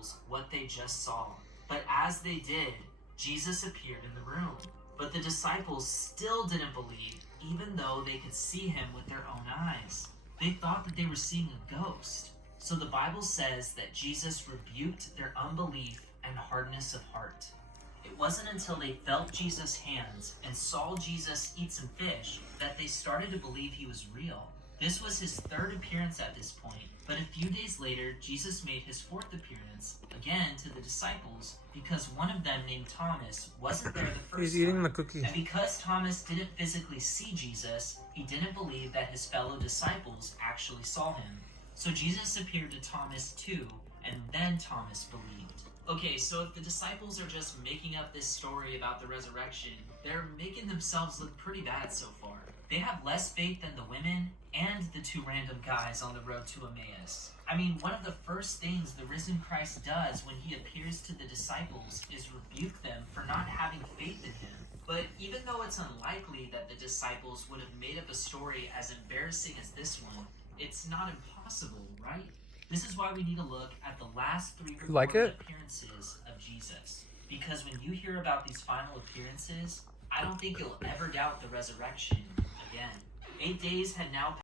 disciples what they just saw. But as they did, Jesus appeared in the room. But the disciples still didn't believe, even though they could see him with their own eyes. They thought that they were seeing a ghost. So the Bible says that Jesus rebuked their unbelief and hardness of heart. It wasn't until they felt Jesus' hands and saw Jesus eat some fish that they started to believe he was real. This was his third appearance at this point, but a few days later, Jesus made his fourth appearance, again to the disciples, because one of them named Thomas wasn't there the first He's eating time. the cookie. And because Thomas didn't physically see Jesus, he didn't believe that his fellow disciples actually saw him. So Jesus appeared to Thomas too, and then Thomas believed. Okay, so if the disciples are just making up this story about the resurrection, they're making themselves look pretty bad so far. They have less faith than the women and the two random guys on the road to Emmaus. I mean, one of the first things the risen Christ does when he appears to the disciples is rebuke them for not having faith in him. But even though it's unlikely that the disciples would have made up a story as embarrassing as this one, it's not impossible, right? This is why we need to look at the last three recorded appearances of Jesus. Because when you hear about these final appearances, I don't think you'll ever doubt the resurrection again. 8 days had now